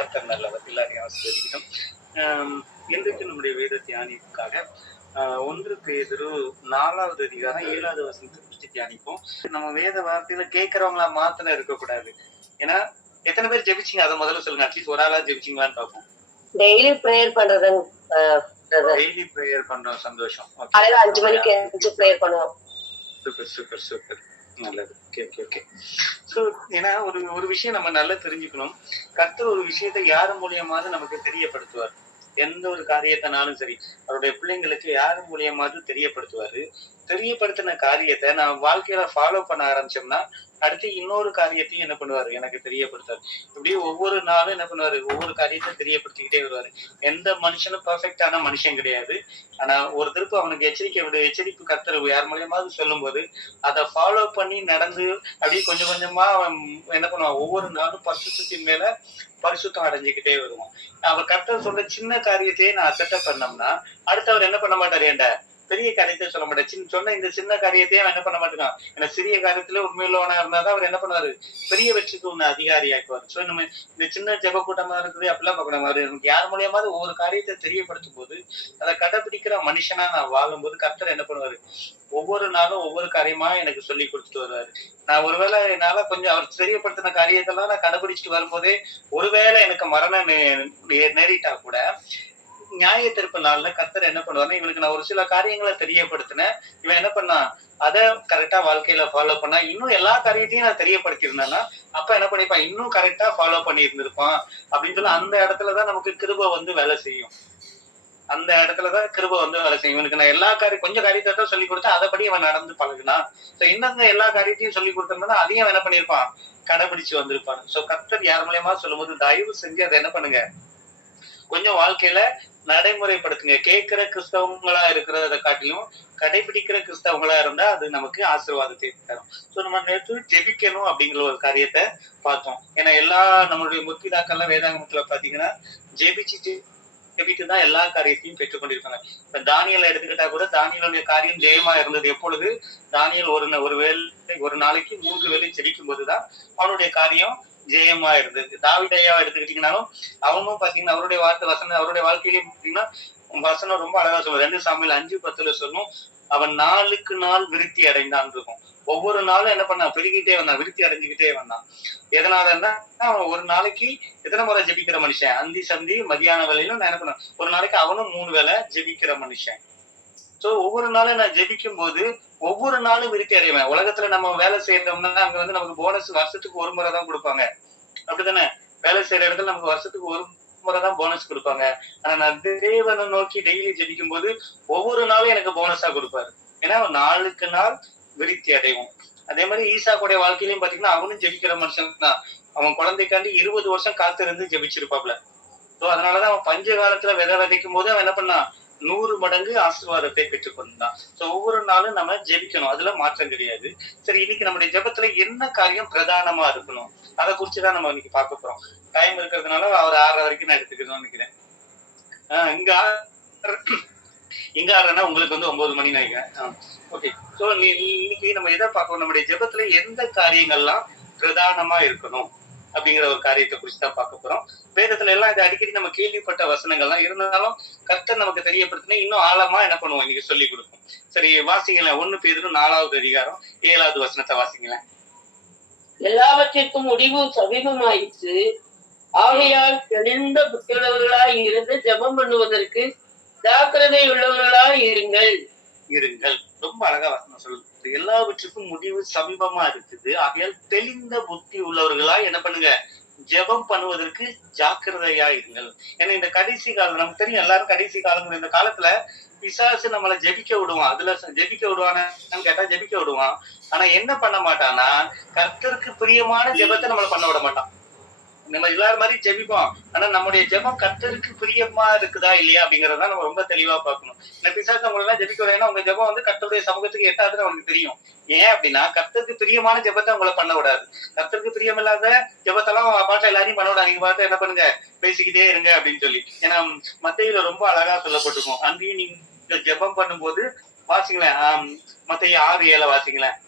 கர்த்தர் நல்லவர், எல்லாரையும் ஆசீர்வதிக்கட்டும். இன்றைக்கு நம்முடைய வேத தியானிப்புக்காக 1 பேதுரு 4வது அதிகாரம் 7வது வசனத்தை குறித்து தியானிப்போம். நம்ம வேத வார்த்தையில கேட்கறவங்களா மாத்திரம் இருக்கக்கூடாது. ஏன்னா எத்தனை பேர் ஜெபிச்சீங்க அதை முதல்ல சொல்லுங்க. அட்லீஸ்ட் ஒரு ஆளா ஜெபிச்சீங்களான்னு பார்ப்போம். டெய்லி ப்ரேயர் பண்றது, டெய்லி ப்ரேயர் பண்றோம், சந்தோஷம். காலையில 5 மணிக்கு எழுந்திருச்சு ப்ரேயர் பண்ணுவோம். சூப்பர் சூப்பர் சூப்பர், நல்லது. ஓகே. சோ ஏன்னா ஒரு விஷயம் நம்ம நல்லா தெரிஞ்சுக்கணும். கர்த்தர் ஒரு விஷயத்தை யாரு மூலியமாவது நமக்கு தெரியப்படுத்துவார். எந்த ஒரு காரியத்தினாலும் சரி, அவருடைய பிள்ளைங்களுக்கு யாரு மூலியமாவது தெரியப்படுத்துவாரு. தெரியப்படுத்தின காரியத்தை நான் வாழ்க்கையில ஃபாலோ பண்ண ஆரம்பிச்சோம்னா அடுத்து இன்னொரு காரியத்தையும் என்ன பண்ணுவாரு, எனக்கு தெரியப்படுத்துவாரு. இப்படி ஒவ்வொரு நாளும் என்ன பண்ணுவாரு, ஒவ்வொரு காரியத்தை தெரியப்படுத்திக்கிட்டே வருவாரு. எந்த மனுஷனும் பெர்ஃபெக்டான மனுஷன் கிடையாது. ஆனா ஒரு திருப்பு அவனுக்கு எச்சரிப்பு கர்த்தர் யார் மூலியமாவது சொல்லும் போது அதை ஃபாலோ பண்ணி நடந்து அப்படியே கொஞ்சம் கொஞ்சமா அவன் என்ன பண்ணுவான், ஒவ்வொரு நாளும் பரிசுத்தத்தின் மேல பரிசுத்தம் அடைஞ்சுக்கிட்டே வருவான். அவர் கர்த்தர் சொல்ற சின்ன காரியத்தையே நான் அக்செப்ட் பண்ணோம்னா அடுத்து அவர் என்ன பண்ண மாட்டாரு, ஏன்டா பெரிய காரியத்தை சொல்ல மாட்டேன், சொன்ன இந்த சின்ன காரியத்தையும் என்ன பண்ண மாட்டேங்கான். ஏன்னா சிறிய காரியத்துல உண்மையுள்ளவனா இருந்தாதான் அவர் என்ன பண்ணுவாரு, பெரிய வெற்றிக்கு ஒண்ணு அதிகாரியாக்குவார். சோ நம்ம இந்த சின்ன ஜெப கூட்டமா இருக்குது அப்படிலாம் பார்க்கணும். அவரு நமக்கு யார் மூலியமாவது ஒவ்வொரு காரியத்தை தெரியப்படுத்தும் போது அதை கடைபிடிக்கிற மனுஷனா நான் வாழும்போது கர்த்தர் என்ன பண்ணுவாரு, ஒவ்வொரு நாளும் ஒவ்வொரு காரியமா எனக்கு சொல்லி கொடுத்துட்டு வருவாரு. நான் ஒருவேளை என்னால கொஞ்சம் அவர் தெரியப்படுத்தின காரியத்தெல்லாம் நான் கடைபிடிச்சிட்டு வரும்போதே ஒருவேளை எனக்கு மரணம் நேரிட்டா கூட நியாய தீர்ப்பு நாள்ல கர்த்தர் என்ன பண்ணுவாருன்னா, இவனுக்கு நான் ஒரு சில காரியங்களை தெரியப்படுத்தினேன், இவன் என்ன பண்ணான் அதை கரெக்டா வாழ்க்கையில ஃபாலோ பண்ணா, இன்னும் எல்லா காரியத்தையும் நான் தெரியப்படுத்திருந்தேன்னா அப்ப என்ன பண்ணிருப்பான், இன்னும் கரெக்டா ஃபாலோ பண்ணி இருந்திருப்பான் அப்படின்னு சொல்லி அந்த இடத்துலதான் நமக்கு கிருபை வந்து வேலை செய்யும். அந்த இடத்துலதான் கிருபை வந்து வேலை செய்யும். இவனுக்கு நான் எல்லா கொஞ்சம் காரியத்தை தான் சொல்லி கொடுத்தேன், அதைப்படி அவன் நடந்து பழகுனான். சோ இன்னும் எல்லா காரியத்தையும் சொல்லி கொடுத்தோம்னா அதையும் அவன் என்ன பண்ணிருப்பான், கடைபிடிச்சு வந்திருப்பான். சோ கர்த்தர் யார் மூலியமா சொல்லும் போது தயவு செஞ்சு அதை என்ன பண்ணுங்க, கொஞ்சம் வாழ்க்கையில நடைமுறைப்படுத்துங்க. கேட்கிற கிறிஸ்தவங்களா இருக்கிறத காட்டிலும் கடைபிடிக்கிற கிறிஸ்தவங்களா இருந்தா அது நமக்கு ஆசீர்வாதத்தை தரும். சோ நம்ம நேற்று ஜெபிக்கணும் அப்படிங்கிற ஒரு காரியத்தை பார்த்தோம். ஏன்னா எல்லா நம்மளுடைய முற்பிதாக்கள்லாம் வேதாகமத்துல பாத்தீங்கன்னா ஜெபித்துதான் எல்லா காரியத்தையும் பெற்றுக் கொண்டிருக்காங்க. இப்ப தானியலை எடுத்துக்கிட்டா கூட தானியலுடைய காரியம் ஜெயமா இருந்தது. எப்பொழுது தானியல் ஒரு நாளைக்கு 3 வேளை ஜெபிக்கும் போதுதான் அவனுடைய காரியம் ஜெயமா இருந்தது. தாவீதையா எடுத்துக்கிட்டீங்கன்னாலும் அவனும் பாத்தீங்கன்னா அவருடைய வாழ்க்கையிலேயே பாத்தீங்கன்னா வசனம் ரொம்ப அழகா சொல்லுவோம். 2 சாமுவேல் 5:10 சொல்லும், அவன் நாளுக்கு நாள் விருத்தி அடைந்தான் இருக்கும். ஒவ்வொரு நாளும் என்ன பண்ணான், பெருகிட்டே வந்தான், விருத்தி அடைஞ்சுக்கிட்டே வந்தான். எதனாலன்னா அவன் ஒரு நாளைக்கு எத்தனை முறை ஜெபிக்கிற மனுஷன், அந்தி சந்தி மதியான வேலையிலும் நான் என்ன பண்ணேன், ஒரு நாளைக்கு அவனும் 3 வேளை ஜெபிக்கிற மனுஷன். சோ ஒவ்வொரு நாளும் நான் ஜெபிக்கும் போது ஒவ்வொரு நாளும் விருத்தி அடைவேன். உலகத்துல நம்ம வேலை செய்யறோம்னா அங்க வந்து நமக்கு போனஸ் வருஷத்துக்கு ஒரு முறை தான் கொடுப்பாங்க, அப்படித்தானே? வேலை செய்யற இடத்துல நமக்கு வருஷத்துக்கு ஒரு முறைதான் போனஸ் கொடுப்பாங்க. ஆனா நான் தேவனை நோக்கி டெய்லி ஜெபிக்கும் போது ஒவ்வொரு நாளும் எனக்கு போனஸா கொடுப்பாரு. ஏன்னா நாளுக்கு நாள் விருத்தி அடைவோம். அதே மாதிரி ஈசா கூடிய வாழ்க்கையிலயும் பாத்தீங்கன்னா அவனும் ஜெபிக்கிற மனுஷன் தான். அவன் குழந்தைக்காண்டி 20 வருஷம் காத்திருந்து ஜெபிச்சிருப்பாப்ல. சோ அதனாலதான் அவன் பஞ்ச காலத்துல விதை விதைக்கும் போது அவன் என்ன பண்ணான், 100 மடங்கு ஆசீர்வாதத்தை பெற்றுக் கொண்டான். சோ ஒவ்வொரு நாளும் நம்ம ஜெபிக்கணும், அதுல மாற்றம் கிடையாது. சரி, இன்னைக்கு நம்முடைய ஜெபத்துல என்ன காரியம் பிரதானமா இருக்கணும் அதை குறிச்சுதான் நம்ம இன்னைக்கு பார்க்க போறோம். டைம் இருக்கிறதுனால அவர் 6:30 வரைக்கும் நான் எடுத்துக்கணும்னு நினைக்கிறேன். இங்க ஆறுனா உங்களுக்கு வந்து 9 மணி நினைக்கிறேன். ஓகே. சோ இன்னைக்கு நம்ம எதை பார்க்கணும், நம்முடைய ஜெபத்துல எந்த காரியங்கள்லாம் பிரதானமா இருக்கணும் அப்படிங்கிற ஒரு காரியத்தை குறிச்சுதான் பார்க்க போறோம். வேதத்துல எல்லாம் இது அடிக்கடி நம்ம கேள்விப்பட்ட வசனங்கள்லாம் இருந்தாலும் கர்த்தர் நமக்கு தெரியப்படுத்தினா இன்னும் ஆழமா என்ன பண்ணுவோம், இன்னைக்கு சொல்லி கொடுப்போம். சரி, வாசிங்களேன். 1 பேதுரு 4வது அதிகாரம் 7வது வசனத்தை வாசிங்களேன். எல்லாவற்றிற்கும் முடிவு சமீபமாயிற்று, ஆகையால் தெளிந்த புத்தியுள்ளவர்களாய் இருந்து ஜெபம் பண்ணுவதற்கு ஜாக்கிரதை உள்ளவர்களாய் இருங்கள். ரொம்ப அழகா வசனம் சொல்லுது. எல்லாவற்றுக்கும் முடிவு சமீபமா இருக்குது, ஆகையால் தெளிந்த புத்தி உள்ளவர்களாய் என்ன பண்ணுங்க, ஜெபம் பண்ணுவதற்கு ஜாக்கிரதையா இருங்கள். ஏன்னா இந்த கடைசி காலம் நமக்கு தெரியும், எல்லாரும் கடைசி காலம். இந்த காலத்துல பிசாசு நம்மளை ஜெபிக்க விடுவான். அதுல ஜெபிக்க விடுவானு கேட்டா ஜெபிக்க விடுவான். ஆனா என்ன பண்ண மாட்டான்னா கர்த்தருக்கு பிரியமான ஜெபத்தை நம்மளை பண்ண விட மாட்டான். நம்ம எல்லாரும் மாதிரி ஜெபிப்போம், ஆனா நம்முடைய ஜெபம் கர்த்தருக்கு பிரியமா இருக்குதா இல்லையா அப்படிங்கறத நம்ம ரொம்ப தெளிவா பார்க்கணும். இந்த பிசாசு அவங்க எல்லாம் ஜெபிக்க விட, உங்க ஜெபம் வந்து கர்த்தருடைய சமூகத்துக்கு எட்டாதுன்னு அவனுக்கு தெரியும். ஏன் அப்படின்னா கர்த்தருக்கு பிரியமான ஜெபத்தை உங்களை பண்ண விடாது. கர்த்தருக்கு பிரியமில்லாத ஜெபத்தெல்லாம் பாட்டுல எல்லாரையும் பண்ண விடாது. நீங்க பாட்டு என்ன பண்ணுங்க, பேசிக்கிட்டே இருங்க அப்படின்னு சொல்லி. ஏன்னா மத்தேயுல ரொம்ப அழகா சொல்லப்பட்டிருக்கும். அங்கேயும் நீங்க ஜெபம் பண்ணும்போது வாசிங்களேன், மத்தேயு 6:7 வாசிங்களேன்.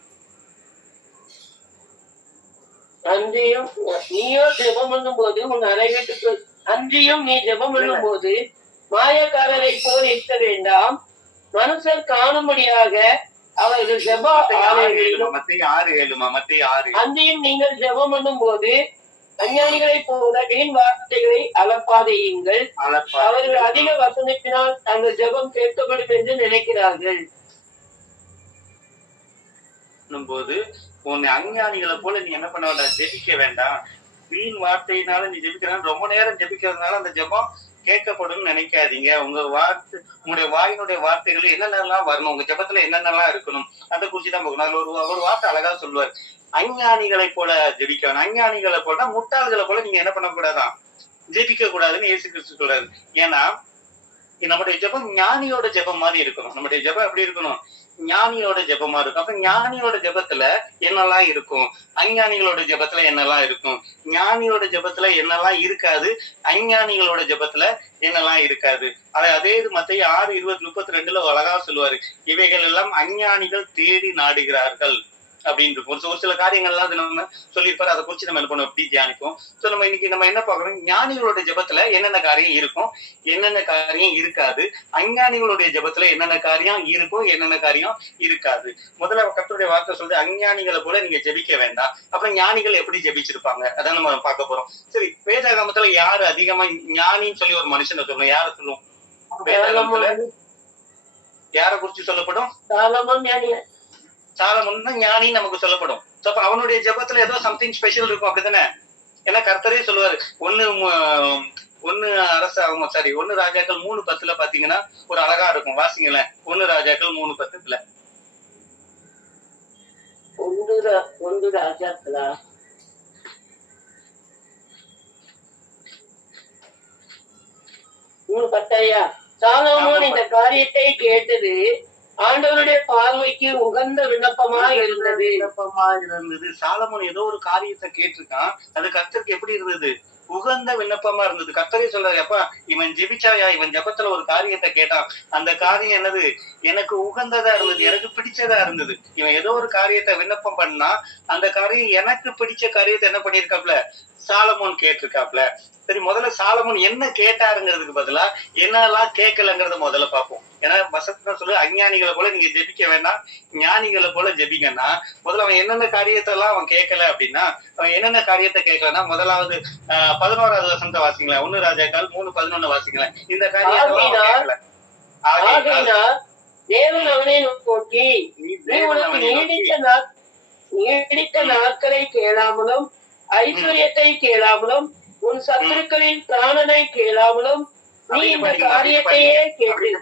அன்றியும் நீயோ ஜெபம் பண்ணும் போது உன் அறை வீட்டுக்கு அன்றியும் நீ ஜெபம் பண்ணும் போது மாயக்காரரை போல் இருக்க வேண்டாம். மனுஷர் காணும்படியாக அவர்கள் ஜெப ஆலயங்களிலும் மத்திய 6:7 மத்திய 6. அன்றியும் நீங்கள் ஜெபம் பண்ணும் போது அஞ்ஞானிகளை போல வீண் வார்த்தைகளை அளப்பாதையுங்கள். அவர்கள் அதிக வசனத்தினால் தங்கள் ஜெபம் கேட்கப்படும் என்று நினைக்கிறார்கள். போது உன்னை அஞ்ஞானிகளை போல நீ என்ன பண்ண வேண்டாம், ஜெபிக்க வேண்டாம். வீண் வார்த்தையினால நீ ஜெபிக்கிறான், ரொம்ப நேரம் ஜெபிக்கிறதுனால அந்த ஜெபம் கேட்கப்படும் நினைக்காதீங்க. உங்களுடைய வாயினுடைய வார்த்தைகள் என்னென்னலாம் வரணும், உங்க ஜெபத்துல என்னென்னலாம் இருக்கணும், அதை குறிச்சுதான் போகணும். அதுல ஒரு வார்த்தை அழகா சொல்லுவார், அஞ்ஞானிகளை போல ஜெபிக்க வேணும். அஞ்ஞானிகளை போல முட்டாள்களை போல நீங்க என்ன பண்ணக்கூடாதான், ஜெபிக்க கூடாதுன்னு இயேசு கிறிஸ்து சொல்றாரு. ஏன்னா நம்முடைய ஜெபம் ஞானியோட ஜெபம் மாதிரி இருக்கணும். நம்முடைய ஜெபம் எப்படி இருக்கணும், ஞானியோட ஜெபமா இருக்கும். அப்ப ஞானியோட ஜெபத்துல என்னெல்லாம் இருக்கும், அஞ்ஞானிகளோட ஜெபத்துல என்னெல்லாம் இருக்கும். ஞானியோட ஜெபத்துல என்னெல்லாம் இருக்காது, அஞ்ஞானிகளோட ஜெபத்துல என்னெல்லாம் இருக்காது. அதே இது மத்திய 6:20-32 அழகா சொல்லுவாரு, இவைகள் எல்லாம் அஞ்ஞானிகள் தேடி நாடுகிறார்கள் அப்படின்னு இருக்கும். ஒரு சில காரியங்கள்லாம் அது நம்ம சொல்லியிருப்பாரு, அதை குறிச்சு நம்ம என்ன பண்ணுவோம், அப்படி தியானிப்போம். சோ நம்ம இன்னைக்கு நம்ம என்ன பார்க்கணும், ஞானிகளோட ஜெபத்துல என்னென்ன காரியம் இருக்கும், என்னென்ன காரியம் இருக்காது. அஞ்ஞானிகளுடைய ஜெபத்துல என்னென்ன காரியம் இருக்கும், என்னென்ன காரியம் இருக்காது. முதல்ல கர்த்தருடைய வார்த்தை சொல்றது, அஞ்ஞானிகளை போல நீங்க ஜெபிக்க வேண்டாம். அப்புறம் ஞானிகள் எப்படி ஜெபிச்சிருப்பாங்க அதான் நம்ம பார்க்க போறோம். சரி, வேதாகமத்துல யாரு அதிகமா ஞானின்னு சொல்லி ஒரு மனுஷனை சொல்லணும், யார சொல்லுவோம்? வேதாகமத்துல யார குறிச்சு சொல்லப்படும்? சாலமோன் தான் ஞானி நமக்கு சொல்லப்படும். அப்ப அவனுடைய ஜெபத்துல ஏதோ சம்திங் ஸ்பெஷல் இருக்கும், அப்படித்தானே? ஏன்னா கர்த்தரே சொல்லுவாரு, ஒன்னு ராஜாக்கள் 3:10 பாத்தீங்கன்னா ஒரு அழகா இருக்கும், வாசிங்களேன். 1 ராஜாக்கள் 3:10. 1 ராஜாக்களா? சாலமோன் இந்த காரியத்தை கேட்டது ஆண்டவருடைய பார்வைக்கு உகந்த விண்ணப்பமா இருந்தது. சாலமோன் ஏதோ ஒரு காரியத்தை கேட்டிருக்கான், அது கர்த்தருக்கு எப்படி இருந்தது, உகந்த விண்ணப்பமா இருந்தது. கர்த்தரே சொல்றாரு, அப்பா இவன் ஜெபிச்சாயா, இவன் ஜெபத்துல ஒரு காரியத்தை கேட்டான், அந்த காரியம் என்னது, எனக்கு உகந்ததா இருந்தது, எனக்கு பிடிச்சதா இருந்தது. இவன் ஏதோ ஒரு காரியத்தை விண்ணப்பம் பண்ணா, அந்த காரியம் எனக்கு பிடிச்ச காரியத்தை என்ன பண்ணிருக்காப்ல, சாலமோன் கேட்டிருக்காப்ல. சரி, முதல்ல சாலமோன் என்ன கேட்டாருங்கிறதுக்கு பதிலா என்னெல்லாம் கேட்கலங்கிறத முதல்ல பார்ப்போம். ஏன்னா வசனம் சொல்லு, அஞ்ஞானிகளை போல நீங்க ஜெபிக்க வேண்டாம், ஞானிகளை போல ஜெபிங்கன்னா, முதல்ல அவன் என்னென்ன காரியத்தை எல்லாம் அவன் கேட்கல அப்படின்னா, அவன் என்னென்ன காரியத்தை கேட்கலன்னா, முதலாவது 11வது வசனத்தை வாசிங்களேன். 1 ராஜாக்கள் 3:11 வாசிங்களேன். இந்த காரியத்தை தேவன் அவனை நோக்கி, நீடித்த நாட்களை கேளாமலும் ஐஸ்வர்யத்தை கேளாமலும் உன் சத்துருக்களின் பிராணனை கேளாமலும் நீ இந்த காரியத்தையே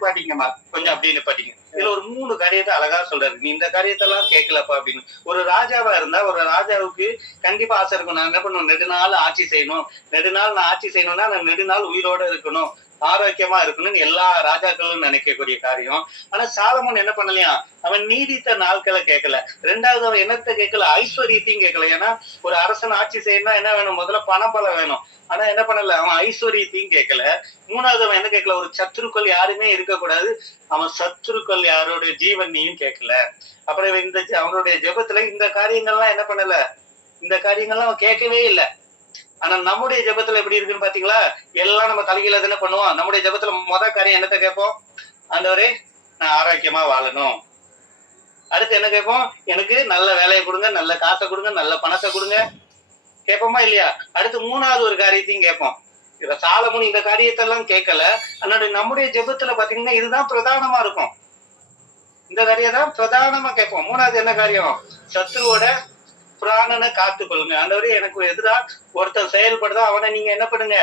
பாத்தீங்கம்மா, கொஞ்சம் அப்படின்னு பாத்தீங்க. இதுல ஒரு 3 காரியத்தை அழகா சொல்றாரு, நீ இந்த காரியத்தெல்லாம் கேட்கலப்பா அப்படின்னு. ஒரு ராஜாவா இருந்தா ஒரு ராஜாவுக்கு கண்டிப்பா ஆசை இருக்கும், நான் என்ன பண்ணுவேன், நெடுநாள் ஆட்சி செய்யணும், நெடுநாள் நான் ஆட்சி செய்யணும்னா நான் நெடுநாள் உயிரோட இருக்கணும், ஆரோக்கியமா இருக்கணும்னு எல்லா ராஜாக்களும் நினைக்கக்கூடிய காரியம். ஆனா சாலமோன் என்ன பண்ணலையா, அவன் நீடித்த நாட்களை கேட்கல. 2வது அவன் என்னத்தை கேட்கல, ஐஸ்வர்யத்தையும் கேட்கல. ஏன்னா ஒரு அரசன் ஆட்சி செய்யணும்னா என்ன வேணும், முதல்ல பணம் பலம் வேணும். ஆனா என்ன பண்ணல, அவன் ஐஸ்வர்யத்தையும் கேட்கல. 3வது அவன் என்ன கேட்கல, ஒரு சத்துருக்கள் யாருமே இருக்கக்கூடாது, அவன் சத்துருக்கள் யாருடைய ஜீவனையும் கேட்கல. அப்புறம் அவனுடைய ஜெபத்துல இந்த காரியங்கள்லாம் என்ன பண்ணல, இந்த காரியங்கள்லாம் அவன் கேட்கவே இல்லை. ஆனா நம்முடைய ஜெபத்துல எப்படி இருக்குன்னு பாத்தீங்களா, எல்லாம் நம்ம தலைகீழ தானே பண்ணுவோம். நம்முடைய ஜெபத்துல முதல் காரியம் என்னத்த கேட்போம், ஆண்டவரே நான் ஆரோக்கியமா வாழணும். அடுத்து என்ன கேட்போம், எனக்கு நல்ல வேலையை கொடுங்க, நல்ல காசை கொடுங்க, நல்ல பணத்தை கொடுங்க, கேட்போமா இல்லையா? அடுத்து 3வது ஒரு காரியத்தையும் கேட்போம். சாலமோன் இந்த காரியத்தை எல்லாம் கேட்கல. நம்முடைய ஜெபத்துல பாத்தீங்கன்னா இதுதான் பிரதானமா இருக்கும், இந்த காரியம் தான் பிரதானமா கேட்போம். 3வது என்ன காரியம், சத்துருவோட பிராணனை காத்து கொள்ளுங்க. ஆண்டவரே எனக்கு எதிரா ஒருத்தன் செயல்படுதா, அவனை நீங்க என்ன பண்ணுங்க,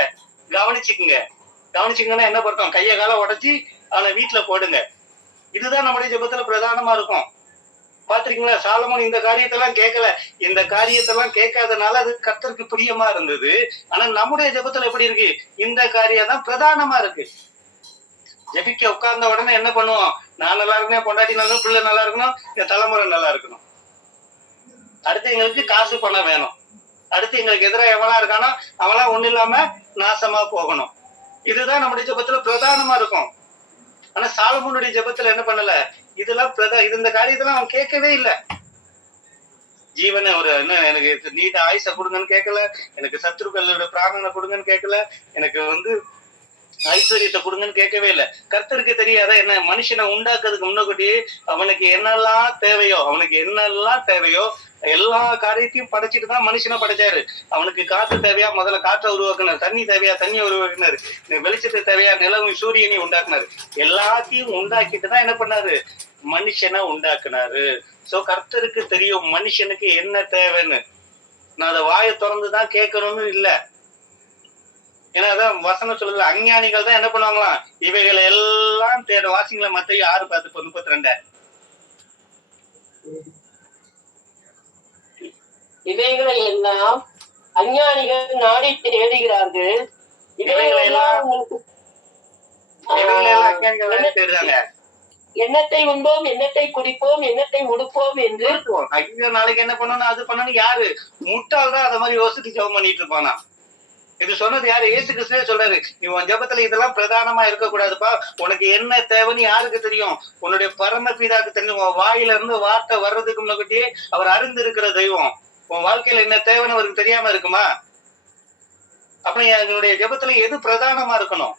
கவனிச்சுங்கன்னா என்ன பண்றோம், கைய கால உடைச்சி அவனை வீட்டுல போடுங்க. இதுதான் நம்முடைய ஜெபத்துல பிரதானமா இருக்கும். பாத்திருக்கீங்களா? சாலமோன் இந்த காரியத்தெல்லாம் கேட்கல. இந்த காரியத்தெல்லாம் கேட்காதனால அது கர்த்தருக்கு பிரியமா இருந்தது. ஆனா நம்முடைய ஜெபத்துல எப்படி இருக்கு, இந்த காரியம் தான் பிரதானமா இருக்கு. ஜெபிக்க உட்கார்ந்த உடனே என்ன பண்ணுவோம், நான் நல்லா இருக்கணும், பொண்டாட்டி நல்லா, பிள்ளை நல்லா இருக்கணும், என் தலைமுறை நல்லா இருக்கணும், அடுத்து எங்களுக்கு காசு பணம் வேணும், அடுத்து எங்களுக்கு எதிராக எவனா இருக்கானோ அவெல்லாம் ஒண்ணு இல்லாம நாசமா போகணும். இதுதான் நம்முடைய ஜெபத்துல பிரதானமா இருக்கும். ஆனா சாலமோனுடைய ஜெபத்துல என்ன பண்ணல, இதெல்லாம் இந்த காரியத்தெல்லாம் அவன் கேட்கவே இல்லை. ஜீவனை ஒரு என்ன எனக்கு நீண்ட ஆயுச கொடுங்கன்னு கேட்கல, எனக்கு சத்துருக்களோட பிராணனை கொடுங்கன்னு கேட்கல, எனக்கு ஐஸ்வர்யத்தை கொடுங்கன்னு கேட்கவே இல்லை. கர்த்தருக்கு தெரியாத என்ன மனுஷனை உண்டாக்குறதுக்கு முன்னக்கூட்டியே அவனுக்கு என்னெல்லாம் தேவையோ எல்லா காரியத்தையும் படைச்சிட்டு தான் மனுஷனை படைச்சாரு. அவனுக்கு காற்று தேவையா, முதல்ல காற்றை உருவாக்குனார். தண்ணி தேவையா, தண்ணியை உருவாக்குனாரு. வெளிச்சத்தை தேவையா, நிலவும் சூரியனையும் உண்டாக்குனாரு. எல்லாத்தையும் உண்டாக்கிட்டு தான் என்ன பண்ணாரு, மனுஷனை உண்டாக்குனாரு. சோ கர்த்தருக்கு தெரியும் மனுஷனுக்கு என்ன தேவைன்னு. நான் அதை வாயை திறந்துதான் கேட்கணும்னு இல்ல. ஏன்னா அதான் வசனம் சொல்லுது, அஞ்ஞானிகள் தான் என்ன பண்ணுவாங்களாம், இவைகளை எல்லாம் தேட. வாசிங்களா மத்தேயு 6:32. இவைகளை எல்லாம் அஞ்ஞானிகள் நாடி தேடுகிறார்கள். இவைகளை எல்லாம் அஞ்ஞானிகள் தான் தேடுறாங்க. எண்ணத்தை உண்போம், எண்ணத்தை குடிப்போம், எண்ணத்தை உடுப்போம் என்று. ஐயோ நாளைக்கு என்ன பண்ணணும், அது பண்ணணும். யாரு முட்டாள் தான் அதை மாதிரி யோசிச்சு ஜெபம் பண்ணிட்டு இருப்பானா? இது சொன்னது யாரு? இயேசு கிறிஸ்துவே சொல்றாரு, நீ உன் ஜெபத்துல இதெல்லாம் பிரதானமா இருக்கக்கூடாதுப்பா. உனக்கு என்ன தேவைன்னு யாருக்கு தெரியும்? உன்னுடைய பரமபிதாக்கு தெரியும். உன் வாயில இருந்து வார்த்தை வர்றதுக்கு முன்னாடியே அவர் அறிந்து இருக்கிற தெய்வம். உன் வாழ்க்கையில என்ன தேவைன்னு அவருக்கு தெரியாம இருக்குமா? அப்ப என்னுடைய ஜெபத்துல எது பிரதானமா இருக்கணும்?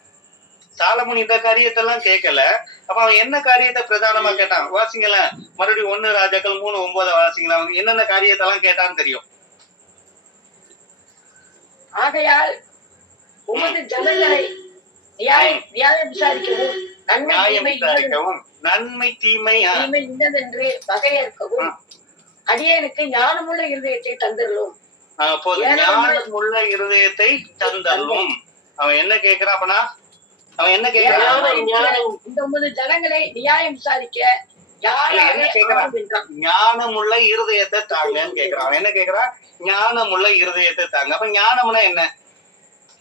சாலமோன் இந்த காரியத்தெல்லாம் கேட்கல. அப்ப அவன் என்ன காரியத்தை பிரதானமா கேட்டான்? வாசிங்களேன், மறுபடியும் 1 ராஜாக்கள் 3:9 வாசிங்களேன். அவன் என்னென்ன காரியத்தெல்லாம் கேட்டான்னு தெரியும். ஆகையால் உமது ஜனங்களை நியாயம் விசாரிக்கவும், நன்மை தீமை இன்னதென்று வகையறுக்கவும் அடியேனுக்கு ஞானமுள்ள இருதயத்தை தந்தருளும். ஞானமுள்ள இருதயத்தை தந்தருளும். அவன் என்ன கேட்கிறான்? அப்பனா அவன் என்ன கேட்கிறான்? உமது ஜனங்களை நியாயம் விசாரிக்க ஞானமுள்ள இருதயத்தை தாங்கன்னு கேட்கிறான். அவன் என்ன கேட்கிறான்? ஞானமுள்ள இருதயத்தை தாங்க. அப்ப ஞானம்னா என்ன?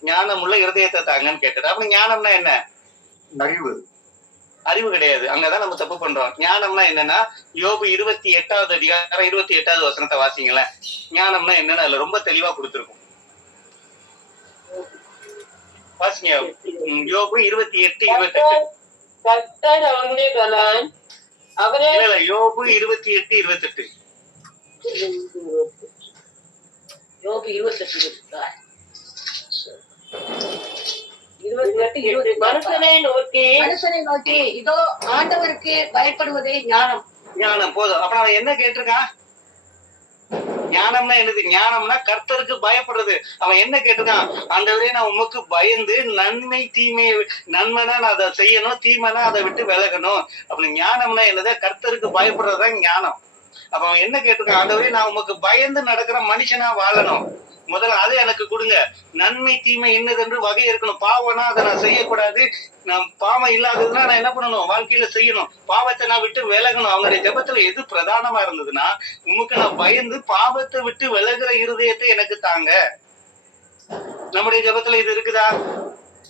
ஞானமுள்ள இருதயத்தை தாங்கன்னு கேட்டது. அப்ப ஞானம்னா என்ன? அறிவு கிடையாது. அங்கதான் நம்ம தப்பு பண்றோம். ஞானம்னா என்னன்னா, யோபு 28வது அதிகாரம் 28வது வசனத்தை வாசிங்களேன். ஞானம்னா என்னன்னு அதுல ரொம்ப தெளிவா கொடுத்திருக்கும். வாசிங்க, யோபு 28:28. யோபு 28:28. மனுஷனை நோக்கி இதோ ஆண்டவருக்கு பயப்படுவதே ஞானம். ஞானம் போதும். அப்ப அவன் என்ன கேட்டிருக்கான்? ஞானம்னா என்னது? ஞானம்னா கர்த்தருக்கு பயப்படுறது. அவன் என்ன கேட்டிருக்கான்? ஆண்டவரே நான் உமக்கு பயந்து நன்மை தீமையை, நன்மைனா நான் அதை செய்யணும், தீமைனா அதை விட்டு விலகணும். அப்படி ஞானம்னா என்னது? கர்த்தருக்கு பயப்படுறதுதான் ஞானம். அப்ப அவன் என்ன கேட்டிருக்கான்? ஆண்டவரே நான் உமக்கு பயந்து நடக்கிற மனுஷனா வாழணும், முதல்ல அதை எனக்கு கொடுங்க. நன்மை தீமை என்னதென்று வகை இருக்கணும். பாவம்னா அதை நான் செய்யக்கூடாது. நான் பாவம் இல்லாததுன்னா நான் என்ன பண்ணணும்? வாழ்க்கையில செய்யணும். பாவத்தை நான் விட்டு விலகணும். அவனுடைய ஜெபத்துல எது பிரதானமா இருந்ததுன்னா, உமக்கு நான் பயந்து பாவத்தை விட்டு விலகுற இருதயத்தை எனக்கு தாங்க. நம்முடைய ஜெபத்துல இது இருக்குதா?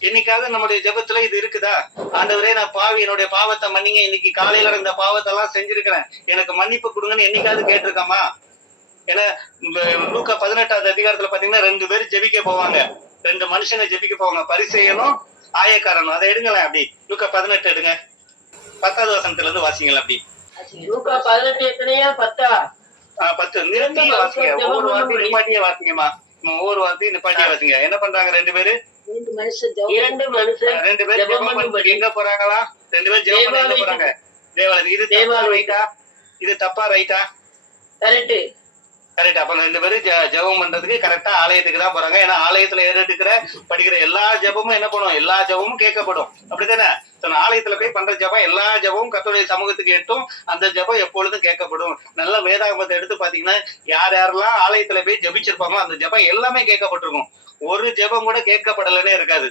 என்னைக்காவது நம்முடைய ஜெபத்துல இது இருக்குதா? ஆண்டவரே நான் பாவி, என்னுடைய பாவத்தை மன்னிங்க, இன்னைக்கு காலையில இந்த பாவத்தை எல்லாம் செஞ்சிருக்கிறேன், எனக்கு மன்னிப்பு கொடுங்கன்னு என்னைக்காவது கேட்டிருக்கோமா? ஏன்னா லூக்கா 18வது அதிகாரத்துல பாத்தீங்கன்னா 2 பேர் ஜெபிக்க போவாங்க. 2 மனுஷங்க ஜெபிக்க போவாங்க, பரிசேயனும் ஆயக்காரனும். அதை எடுங்களேன். அப்படி லூக்கா 18 எடுங்க, 10வது வசனத்துல இருந்து வாசிங்களேன். அப்படி லூக்கா 18 எத்தனையா? 10 நிறுத்தி வாசிங்க. ஒவ்வொரு வார்த்தையும் நிப்பாட்டியே வாசிங்கம்மா. ஒவ்வொரு வார்த்தையும் நிப்பாட்டியே வாசிங்க. என்ன பண்றாங்க 2 பேரு? 2 பேர் ஜெபம் பண்ணி எங்க போறாங்களா? 2 பேர் ஜெபம் பண்ணி எங்க போறாங்க? தேவாலயம். இது தப்பா ரைட்டா? இது தப்பா ரைட்டா? கரெக்ட். அப்ப 2 பேரும் ஜெபம் பண்றதுக்கு கரெக்டா ஆலயத்துக்கு தான் போறாங்க. ஏன்னா ஆலயத்துல ஏறெடுக்கிற படிக்கிற எல்லா ஜெபமும் என்ன பண்ணும்? எல்லா ஜெபமும் கேட்கப்படும். அப்படித்தானே? ஆலயத்துல போய் பண்ற ஜெபம், எல்லா ஜெபமும் கர்த்தருடைய சமூகத்துக்கு எட்டும். அந்த ஜெபம் எப்பொழுதும் கேட்கப்படும். நல்ல வேதாகமத்தை எடுத்து பாத்தீங்கன்னா, யாரெல்லாம் ஆலயத்துல போய் ஜெபிச்சிருப்பாங்களோ அந்த ஜெபம் எல்லாமே கேட்கப்பட்டிருக்கும். ஒரு ஜெபம் கூட கேட்கப்படலன்னே இருக்காது.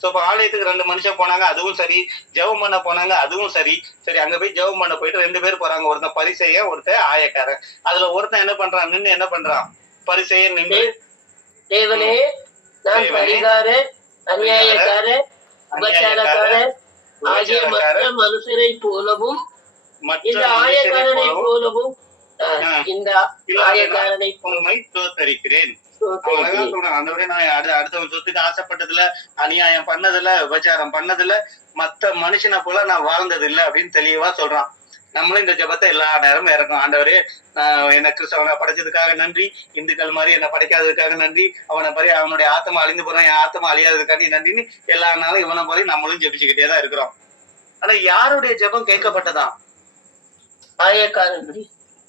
சோ இப்ப ஆலயத்துக்கு 2 மனுஷன் போனாங்க, அதுவும் சரி. ஜெபம் பண்ண போனாங்க, அதுவும் சரி. சரி, அங்க போய் ஜெபம் பண்ண போயிட்டு 2 பேர் போறாங்க. ஒருத்தன் பரிசேயன், ஒருத்தன் ஆயக்காரன். அதுல ஒருத்தன் என்ன பண்றான்? நின்னு என்ன பண்றான்? பரிசேயன் நின்று, தேவனே நான் பரிகாரன், அநியாயக்காரன், உபச்சாரக்காரன் ஆகிய மற்ற மனுஷரை போலவும் இந்த ஆயக்காரனை போலவும் இந்த ஆயக்காரனை உண்மை தோத்தரிக்கிறேன். அடுத்தவன் சொத்துக்கு ஆசைப்பட்டதுல, அநியாயம் பண்ணதுல, விபச்சாரம் பண்ணதுல, மத்த மனுஷனை போல நான் வாழ்ந்தது இல்லை அப்படின்னு தெளிவா சொல்றான். நம்மளும் இந்த ஜெபத்தை எல்லா நேரமும் இறக்கும். ஆண்டவரே, நான் என்ன கிறிஸ்தவனை படைச்சதுக்காக நன்றி. இந்துக்கள் மாதிரி என்ன படைக்காததுக்காக நன்றி. அவனை மாதிரி அவனுடைய ஆத்மா அழிந்து போறான், என் ஆத்மா அழியாததுக்காண்டி நன்றின்னு எல்லா நாளும் இவனை போய் நம்மளும் ஜெபிச்சுக்கிட்டே தான் இருக்கிறோம். ஆனா யாருடைய ஜெபம் கேட்கப்பட்டதாம்? ஆயக்காரன்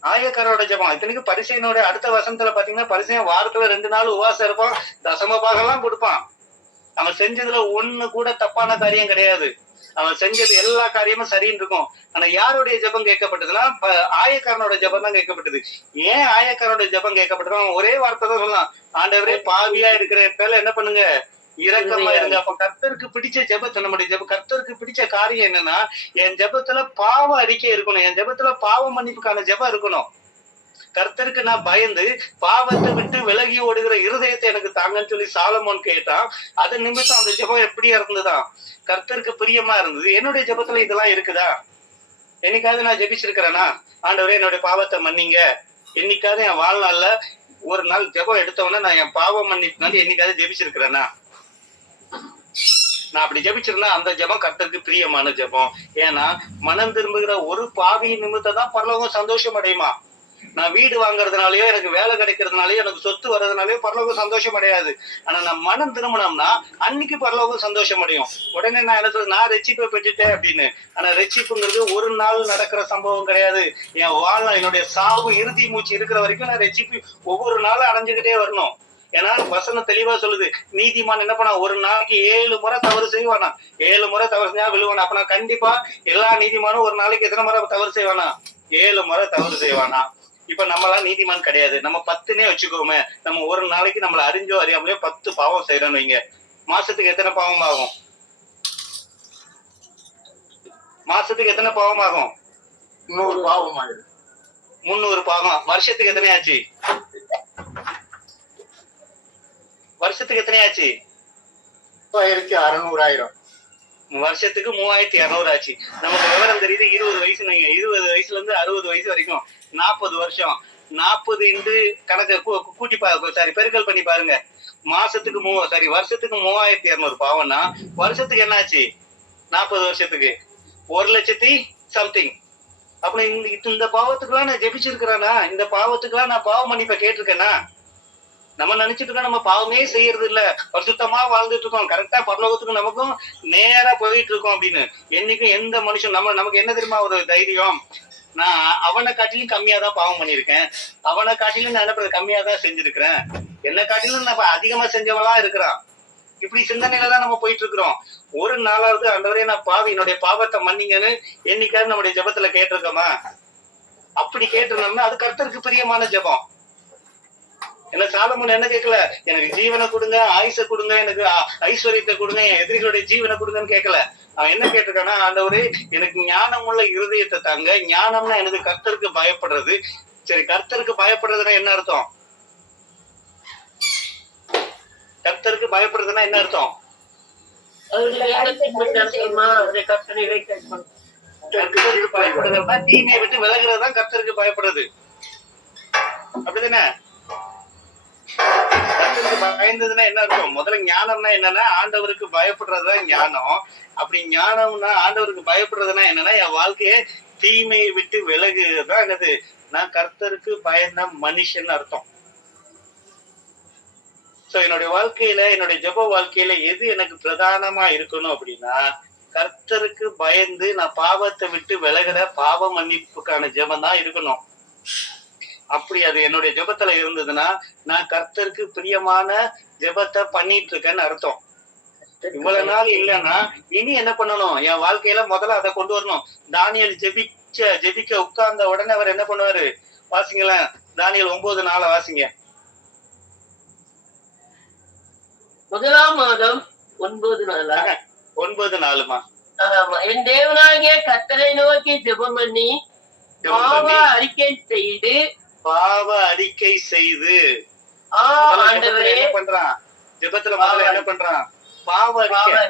ஆயக்காரோட ஜெபம். இத்தனைக்கு பரிசையனோட அடுத்த வசனத்துல பாத்தீங்கன்னா, பரிசையன் வாரத்துல 2 நாள் உபவாசம் இருப்பான், தசம பாகம்லாம் கொடுப்பான். அவன் செஞ்சதுல ஒண்ணு கூட தப்பான காரியம் கிடையாது. அவன் செஞ்சது எல்லா காரியமும் சரின்னு இருக்கும். ஆனா யாருடைய ஜெபம் கேட்கப்பட்டதுன்னா, ஆயக்காரனோட ஜெபம் தான் கேட்கப்பட்டது. ஏன் ஆயக்காரனோட ஜெபம் கேட்கப்பட்டது? அவன் ஒரே வார்த்தை தான் சொல்லலாம், ஆண்டவரே பாவியா இருக்கிற பேர்ல என்ன பண்ணுங்க, இரக்கமா இருங்க. அப்ப கர்த்தருக்கு பிடிச்ச ஜெபத்தை, நம்முடைய ஜெபம் கர்த்தருக்கு பிடிச்ச காரியம் என்னன்னா, என் ஜெபத்துல பாவ அறிக்கை இருக்கணும், என் ஜெபத்துல பாவ மன்னிப்புக்கான ஜெபம் இருக்கணும். கர்த்தருக்கு நான் பயந்து பாவத்தை விட்டு விலகி ஓடுகிற இருதயத்தை எனக்கு தாங்கன்னு சொல்லி சாலமோன் கேட்டான். அது நிமித்தம் அந்த ஜெபம் எப்படியா இருந்ததுதான்? கர்த்தருக்கு பிரியமா இருந்தது. என்னுடைய ஜெபத்துல இதெல்லாம் இருக்குதா? என்னைக்காவது நான் ஜெபிச்சிருக்கிறேனா, ஆண்டவரே என்னுடைய பாவத்தை மன்னிங்க? என்னைக்காவது என் வாழ்நாள்ல ஒரு நாள் ஜெபம் எடுத்தவொடனே நான் என் பாவம் மன்னிப்புனால என்னைக்காவது ஜெபிச்சிருக்கிறேனா? நான் அப்படி ஜெபிச்சிருந்தா அந்த ஜெபம் கர்த்தருக்கு பிரியமான ஜெபம். ஏன்னா மனம் திரும்புகிற ஒரு பாவி நிமித்தம் தான் பரலோகம் சந்தோஷம் அடையுமா. நான் வீடு வாங்குறதுனாலயோ, எனக்கு வேலை கிடைக்கிறதுனாலயோ, எனக்கு சொத்து வர்றதுனாலயோ பரலோகம் சந்தோஷம் அடையாது. ஆனா நான் மனம் திரும்பினோம்னா அன்னைக்கு பரலோகம் சந்தோஷம் அடையும். உடனே நான் என்ன சொல்றேன், நான் ரட்சிப்பை பெற்றுட்டேன் அப்படின்னு. ஆனா ரட்சிப்புங்கிறது ஒரு நாள் நடக்கிற சம்பவம் கிடையாது. என் வாழ்நாள், என்னுடைய சாவு இறுதி மூச்சு இருக்கிற வரைக்கும் நான் ரட்சிப்பு ஒவ்வொரு நாளும் அடைஞ்சுக்கிட்டே வரணும். ஏன்னா வசனம் தெளிவா சொல்லுது, நீதிமான் என்ன பண்ணா, ஒரு நாளைக்கு 7 முறை தவறு செய்வானா. 7 முறை தவறு செஞ்சா விழுவானா. அப்ப நான் கண்டிப்பா எல்லா நீதிமானும் ஒரு நாளைக்கு எத்தனை முறை தவறு செய்வானா? 7 முறை தவறு செய்வானா. இப்ப நம்மளாம் நீதிமான் கிடையாது. நம்ம 10னே வச்சுக்கோமே. நம்ம ஒரு நாளைக்கு நம்மள அறிஞ்சோ அறியாமலையோ 10 பாவம் செய்யறோம் வைங்க. மாசத்துக்கு எத்தனை பாவம் ஆகும்? மாசத்துக்கு எத்தனை பாவம் ஆகும்? 100 பாவம் ஆகுது. 300 பாவம். வருஷத்துக்கு எத்தனை ஆச்சு? வருஷத்துக்கு எத்தனை ஆச்சு? 3600 ஆயிரம். வருஷத்துக்கு 3200 ஆச்சு. நமக்கு விவரம் தெரியுது 20 வயசு. 20 வயசுல இருந்து 60 வயசு வரைக்கும் 40 வருஷம். 40 இன்று கணக்கு கூட்டி பெருக்கல் பண்ணி பாருங்க. மாசத்துக்கு வருஷத்துக்கு 3200 பாவம்னா வருஷத்துக்கு என்ன ஆச்சு? 40 வருஷத்துக்கு 1,00,000 சம்திங். அப்படி இந்த பாவத்துக்குலாம் நான் ஜெபிச்சிருக்கிறேனா? இந்த பாவத்துக்குலாம் நான் பாவ மன்னிப்பை கேட்டிருக்கேனா? நம்ம நினைச்சிட்டு இருக்கோம் நம்ம பாவமே செய்யறது இல்ல, பரிசுத்தமா வாழ்ந்துட்டு இருக்கோம், கரெக்டா பரலோகத்துக்கு நமக்கும் நேரா போயிட்டு இருக்கோம் அப்படின்னு. என்னைக்கும் எந்த மனுஷன் நமக்கு என்ன தெரியுமா ஒரு தைரியம், நான் அவனை காட்டிலும் கம்மியா தான் பாவம் பண்ணிருக்கேன், அவனை காட்டிலும் நான் என்ன கம்மியா தான் செஞ்சிருக்கிறேன், என்னை காட்டிலும் நம்ம அதிகமா செஞ்சவளா இருக்கிறான். இப்படி சிந்தனையில தான் நம்ம போயிட்டு இருக்கிறோம். ஒரு நாளாவது ஆண்டவரே நான் என்னுடைய பாவத்தை மன்னிங்கன்னு என்னைக்காவது நம்முடைய ஜெபத்துல கேட்டிருக்கோமா? அப்படி கேட்டிருந்தோம்னா அது கர்த்தருக்கு பிரியமான ஜெபம். என்ன சாலமோன் என்ன கேட்கல, எனக்கு ஜீவனை கொடுங்க, ஆயுசை கொடுங்க, எனக்கு ஐஸ்வர்யத்தை கொடுங்க, என் எதிரிகளுடைய ஜீவனை கொடுங்கன்னு கேட்கல. அவன் என்ன கேட்டிருக்கானா, ஆண்டவரே எனக்கு ஞானமுள்ள இருதயத்தை தாங்க. ஞானம்னா எனக்கு கர்த்தருக்கு பயப்படுறது. சரி, கர்த்தருக்கு பயப்படுறதுன்னா என்ன அர்த்தம்? கர்த்தருக்கு பயப்படுறதுன்னா என்ன அர்த்தம்? கர்த்தருக்கு பயப்படுறதுன்னா தீமையை விட்டு விலகுறதுதான் கர்த்தருக்கு பயப்படுறது. அப்படிதானே? கர்த்தருக்கு பயந்ததுன்னா என்ன அர்த்தம்? முதல்ல ஞானம்னா என்னன்னா ஆண்டவருக்கு பயப்படுறதுதான் ஞானம். அப்படி ஞானம்னா ஆண்டவருக்கு பயப்படுறதுன்னா என்னன்னா என் வாழ்க்கைய தீமையை விட்டு விலகுதான் என்னது, நான் கர்த்தருக்கு பயந்த மனுஷன் அர்த்தம். சோ என்னுடைய வாழ்க்கையில, என்னுடைய ஜெப வாழ்க்கையில எது எனக்கு பிரதானமா இருக்கணும் அப்படின்னா, கர்த்தருக்கு பயந்து நான் பாவத்தை விட்டு விலகிற பாவ மன்னிப்புக்கான ஜெபம் தான் இருக்கணும். அப்படி அது என்னுடைய ஜெபத்துல இருந்ததுன்னா நான் கர்த்தருக்கு பிரியமான ஜெபத்தை பண்ணிட்டு இருக்கேன்னு அர்த்தம். இவ்வளவு நாள் இல்லைன்னா இனி என்ன பண்ணணும், என் வாழ்க்கையில முதல்ல அதை கொண்டு வரணும். தானியேல் ஜெபிக்க உட்கார்ந்த உடனே அவர் என்ன பண்ணுவாரு? வாசிங்களேன், தானியேல் 9:4 வாசிங்க. 1ஆம் மாதம் 9 9:4மா? ஆமா. என் தேவனாகிய கர்த்தரை நோக்கி ஜெபம் பண்ணி பாவ அறிக்கை செய்து ஆண்டவரே என்ன பண்றான்? ஜெபத்துல முதல்ல என்ன பண்றான்? பாவ அறிக்கை.